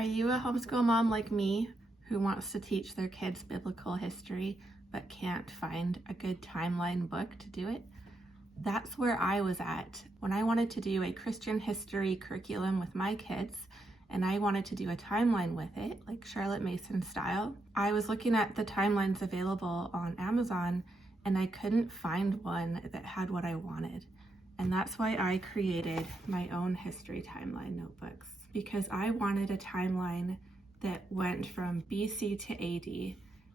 Are you a homeschool mom like me who wants to teach their kids biblical history but can't find a good timeline book to do it? That's where I was at when I wanted to do a Christian history curriculum with my kids, and I wanted to do a timeline with it, like Charlotte Mason style. I was looking at the timelines available on Amazon, and I couldn't find one that had what I wanted. And that's why I created my own history timeline notebooks, because I wanted a timeline that went from BC to AD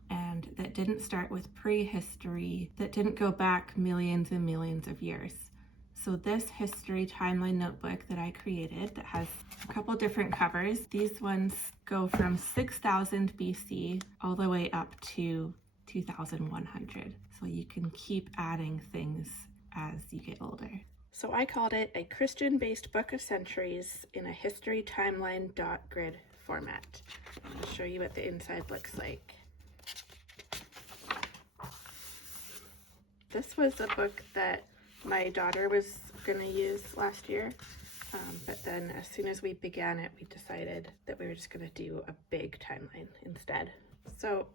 and that didn't start with prehistory, that didn't go back millions and millions of years. So this history timeline notebook that I created that has a couple different covers, these ones go from 6000 BC all the way up to 2100. So you can keep adding things as you get older. So I called it a Christian-based book of centuries in a history timeline grid format. I'll show you what the inside looks like. This was a book that my daughter was going to use last year, but then as soon as we began it, we decided that we were just going to do a big timeline instead. So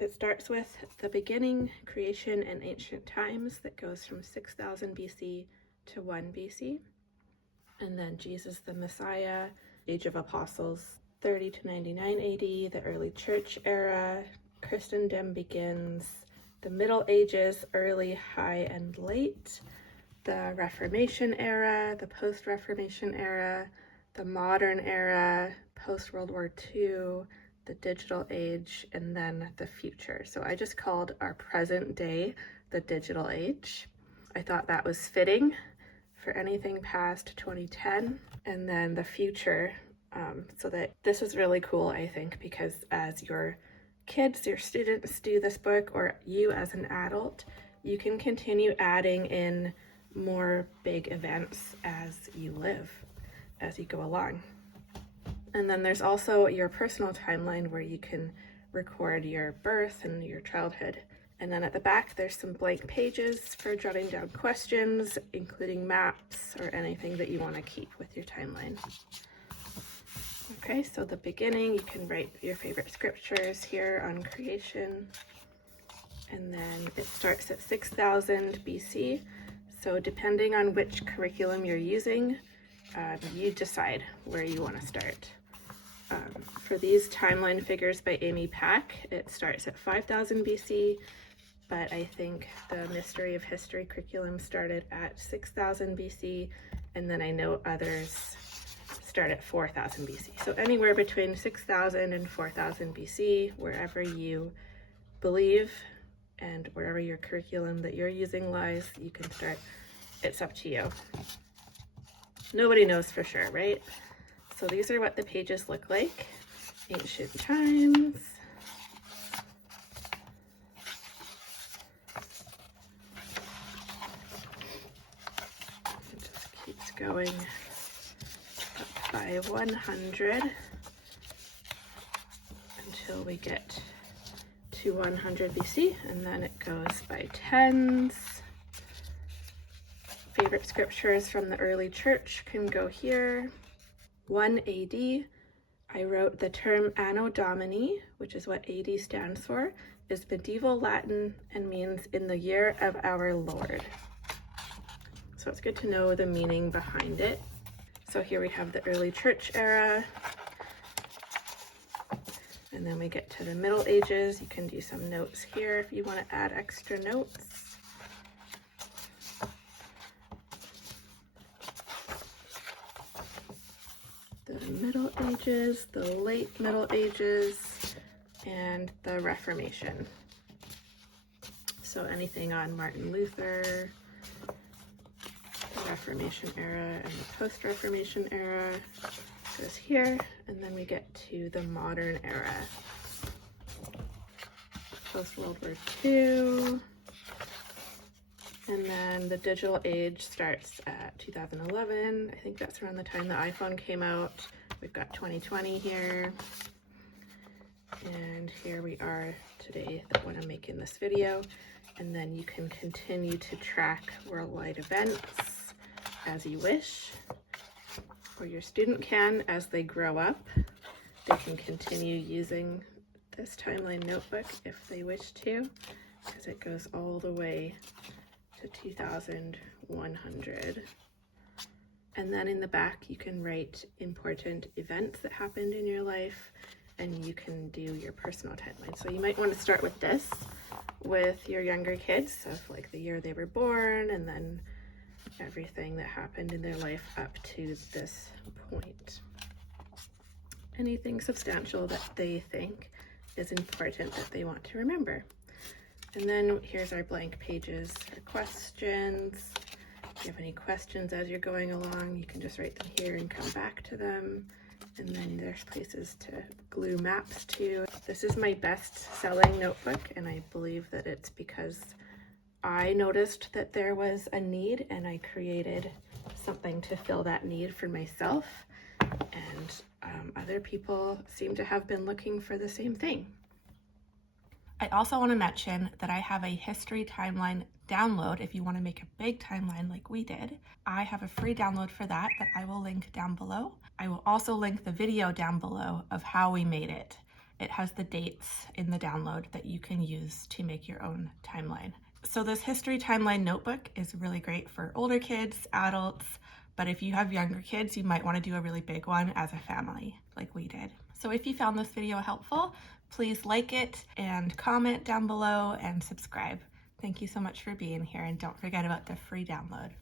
it starts with the beginning, creation, and ancient times that goes from 6000 BC to 1 BC, and then Jesus the Messiah, Age of Apostles, 30 to 99 AD, the early church era, Christendom begins, the Middle Ages, early, high, and late, the Reformation era, the post-Reformation era, the modern era, post-World War II, the digital age, and then the future. So I just called our present day the digital age. I thought that was fitting for anything past 2010, and then the future, so that this is really cool, I think, because as your kids, your students do this book, or you as an adult, you can continue adding in more big events as you live, as you go along. And then there's also your personal timeline where you can record your birth and your childhood. And then at the back, there's some blank pages for jotting down questions, including maps or anything that you want to keep with your timeline. Okay, so the beginning, you can write your favorite scriptures here on creation. And then it starts at 6000 BC. So depending on which curriculum you're using, you decide where you want to start. For these timeline figures by Amy Pack, it starts at 5000 BC, but I think the Mystery of History curriculum started at 6000 BC, and then I know others start at 4000 BC. So anywhere between 6000 and 4000 BC, wherever you believe and wherever your curriculum that you're using lies, you can start. It's up to you. Nobody knows for sure, right? So these are what the pages look like. Ancient times. It just keeps going up by 100 until we get to 100 BC, and then it goes by tens. Favorite scriptures from the early church can go here. 1 AD, I wrote the term Anno Domini, which is what AD stands for, is medieval Latin and means in the year of our Lord. So it's good to know the meaning behind it. So here we have the early church era. And then we get to the Middle Ages. You can do some notes here if you want to add extra notes. The Middle Ages, the late Middle Ages, and the Reformation. So anything on Martin Luther, the Reformation era, and the post-Reformation era goes here, and then we get to the modern era. Post-World War II, and then the digital age starts at 2011. I think that's around the time the iPhone came out. We've got 2020 here. And here we are today when I'm making this video. And then you can continue to track worldwide events as you wish, or your student can as they grow up. can continue using this timeline notebook if they wish to, because it goes all the way to 2100. And then in the back you can write important events that happened in your life, and you can do your personal timeline. So you might want to start with this with your younger kids, of like the year they were born and then everything that happened in their life up to this point. Anything substantial that they think is important that they want to remember. And then here's our blank pages for questions. If you have any questions as you're going along, you can just write them here and come back to them. And then there's places to glue maps to. This is my best-selling notebook, and I believe that it's because I noticed that there was a need and I created something to fill that need for myself, and other people seem to have been looking for the same thing. I also want to mention that I have a history timeline download if you want to make a big timeline like we did. I have a free download for that I will link down below. I will also link the video down below of how we made it. It has the dates in the download that you can use to make your own timeline. So this history timeline notebook is really great for older kids, adults, but if you have younger kids, you might want to do a really big one as a family like we did. So if you found this video helpful, please like it and comment down below and subscribe. Thank you so much for being here, and don't forget about the free download.